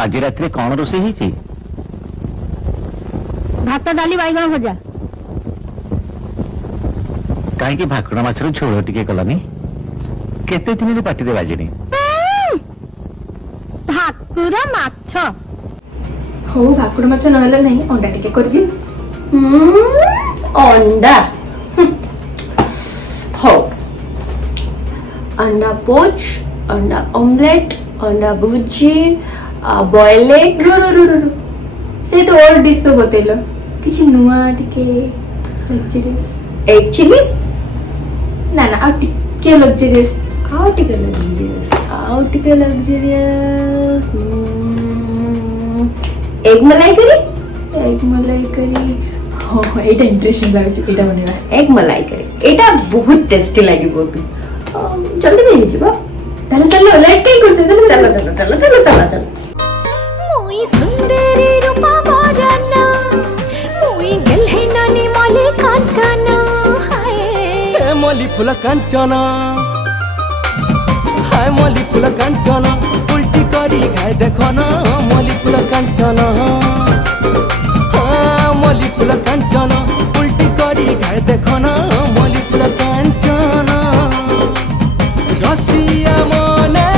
आज रात कौन रोषे भात डाली बैगन भजा कहीं भाकुड़ माछर झोल टिके कलानी केते दिन पार्टी बाजिनी भाकुर माछ हो भाकुड़ माछ नहला नहीं अंडा टिके कर दी अंडा हो अंडा पोच अंडा ऑमलेट अंडा भुजी बॉयल एग से तो ओल्ड डिश तो बतेलो किछि नुआ टिके लग्जरियस एग चिली ना ना आ टिके लग्जरियस आउ टिके लग्जरियस एग मलाई करी हो एटा इंटरेस्टिंग लागछि एटा बनेबा एग मलाई करी एटा बहुत टेस्टी लागिबो जल्दी में हिजबा चलो चलो लेट कई करछ चलो चलो चलो चलो चलो चलो चलो मोई सुंदरी रूपा बरना मोई गल्हे नानी मले कांचना हाय मली फूल कांचना हाय मली फूल कांचना उल्टी करी खाए देखो ना मली फूल कांचना हाँ मली फूल कांचना उल्टी करी खाए देखो ना मली फूल कांचना रसिया मने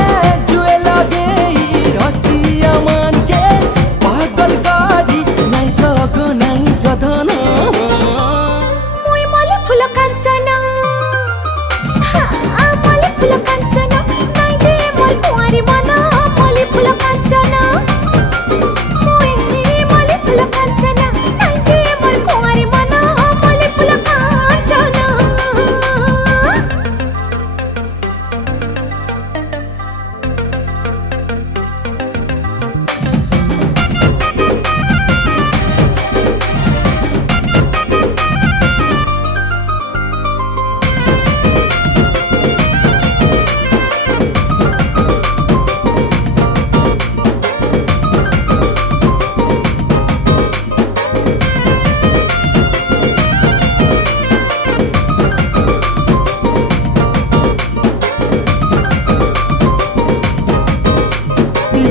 जुए लगे रसिया मन के पागल गाड़ी नहीं जग नहीं जधना मोई मले फूल कांचना हाँ मले फूल कांचना नाई दे मोर कुंवारी मना मले फूल कांचना मोई मले फूल कांचना नाई दे मोर कुंवारी मना मले फूल कांचना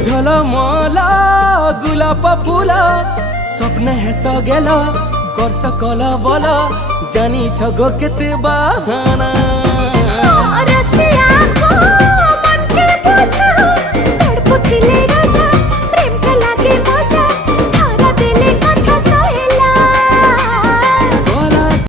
झलमला गुलाब फूला स्वप्न है सगेला कर सकल बोला जानी छगो केते बहाना